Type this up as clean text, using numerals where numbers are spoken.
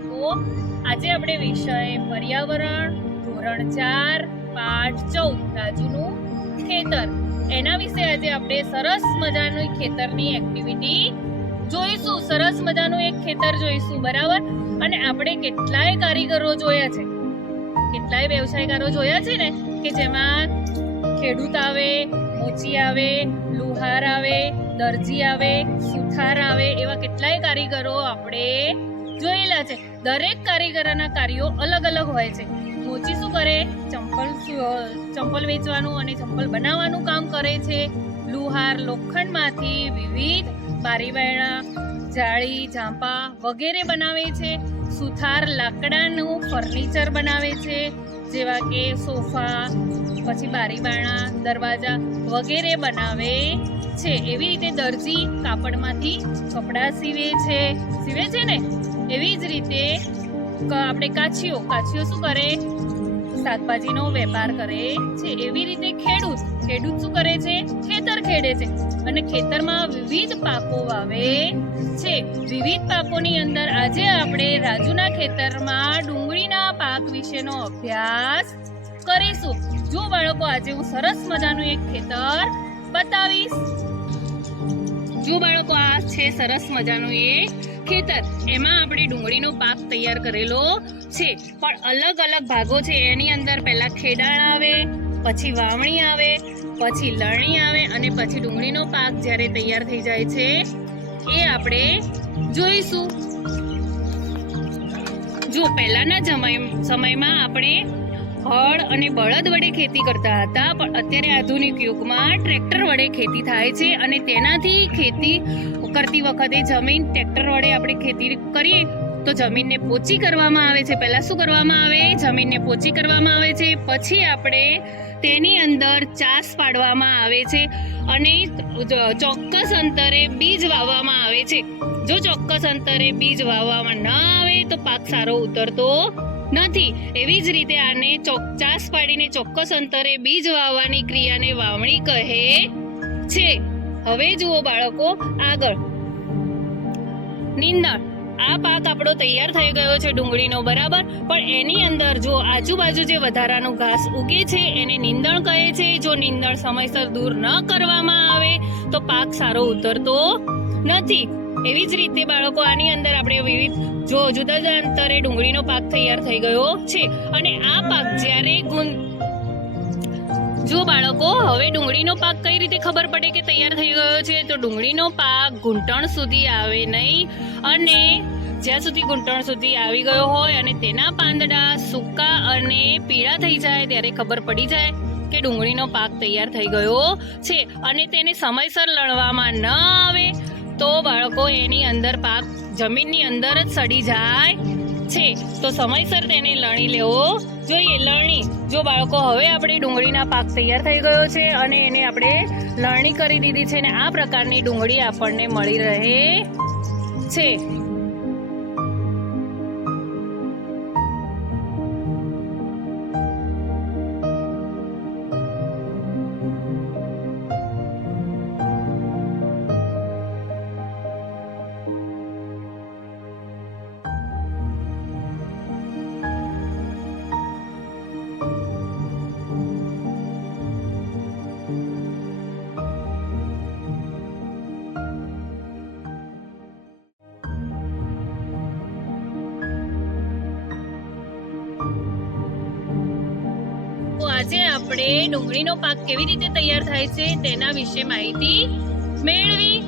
બાળકો, આજે આપણે વિષય પર્યાવરણ ધોરણ 4 પાઠ 14 રાજુનું ખેતર એના વિશે આજે આપણે સરસ મજાની ખેતરની એક્ટિવિટી જોઈશું. સરસ મજાનું એક ખેતર જોઈશું, બરાબર. અને આપણે કેટલાય કારીગરો જોયા છે, કેટલાય વ્યવસાયકારો જોયા છે ને, કે જેમાં ખેડૂત આવે, મોચી આવે, લુહાર આવે, દરજી આવે, સુથાર આવે, એવા કેટલાય કારીગરો આપણે જોયેલા છે. દરેક કારીગરોના કાર્યો અલગ અલગ હોય છે. મોચી શું કરે? ચંપલ વેચવાનું અને ચંપલ બનાવવાનું કામ કરે છે. લુહાર લોખંડમાંથી વિવિધ બારી બારણા, જાળી, ઝાંપા વગેરે બનાવે છે. સુથાર લાકડાનું ફર્નિચર બનાવે છે, જેવા કે સોફા, પછી બારી બારણા, દરવાજા વગેરે બનાવે છે. એવી રીતે દરજી કાપડમાંથી કપડાં સીવે છે ને. એવી જ રીતે આપણે કાછીઓ શું કરે? શાકભાજીનો વેપાર કરે છે. એવી રીતે ખેડૂત શું કરે છે? ખેતર ખેડે છે અને ખેતરમાં વિવિધ પાકો વાવે છે. વિવિધ પાકોની અંદર આજે આપણે રાજુના ખેતરમાં ડુંગળીના પાક વિશેનો અભ્યાસ કરીશું. જો બાળકો, આજે હું સરસ મજાનું એક ખેતર બતાવીશ. જો બાળકો, આ છે સરસ મજાનું એક ખેતર. એમાં આપણે ડુંગળીનો પાક તૈયાર કરેલો છે, પણ અલગ અલગ ભાગો છે. એની અંદર પહેલા ખેડાણ આવે, પછી વાવણી આવે, પછી લણણી આવે અને પછી ડુંગળીનો પાક જ્યારે તૈયાર થઈ જાય છે એ આપણે જોઈશું. જો પહેલાના સમયમાં આપણે હળ અને બળદ વડે ખેતી કરતા હતા, પણ અત્યારે આધુનિક યુગમાં ટ્રેક્ટર વડે ખેતી થાય છે અને તેનાથી ખેતી કરતી વખતે જમીન ટ્રેક્ટર વડે આપણે ખેતી કરીએ તો જમીનને પોચી કરવામાં આવે છે. પહેલા શું કરવામાં આવે? જમીનને પોચી કરવામાં આવે છે. પછી આપણે તેની અંદર ચાસ પાડવામાં આવે છે અને ચોક્કસ અંતરે બીજ વાવવામાં આવે છે. જો ચોક્કસ અંતરે બીજ વાવવામાં ન આવે તો પાક સારો ઉતરતો નથી. એવી જ રીતે આને ચાસ પાડીને ચોક્કસ અંતરે બીજ વાવવાની ક્રિયાને વાવણી કહે છે. હવે જુઓ બાળકો, આગળ નીંદણ. આ પાક આપણો તૈયાર થઈ ગયો છે ડુંગળીનો, બરાબર. પણ એની અંદર જો આજુબાજુ જે વધારાનું ઘાસ ઉગે છે એને નીંદણ કહે છે. જો નીંદણ સમયસર દૂર ન કરવામાં આવે તો પાક સારો ઉતરતો નથી. એવી જ રીતે બાળકો, આની અંદર આપણે વિવિધ જુદા જુદા અંતરે ડુંગળીનો પાક તૈયાર થઈ ગયો છે અને આ પાક જ્યારે જો બાળકો, હવે ડુંગળીનો પાક કઈ રીતે ખબર પડે કે તૈયાર થઈ ગયો છે? તો ડુંગળીનો પાક ઘૂંટણ સુધી આવે નહીં, અને જ્યાં સુધી ઘૂંટણ સુધી આવી ગયો હોય અને તેના પાંદડા સૂકા અને પીળા થઈ જાય ત્યારે ખબર પડી જાય કે ડુંગળીનો પાક તૈયાર થઈ ગયો છે. અને તેને સમયસર લણવામાં ન આવે તો બાળકો, એની અંદર પાક જમીનની અંદર જ સડી જાય છે. તો સમયસર તેને લણી લેવો જોઈએ. જો બાળકો, હવે આપણે ડુંગળીના પાક તૈયાર થઈ ગયો છે અને એને આપણે લણણી કરી દીધી છે અને આ પ્રકારની ડુંગળી આપણને મળી રહે છે. આજે આપણે ડુંગળીનો પાક કેવી રીતે તૈયાર થાય છે તેના વિશે માહિતી મેળવી.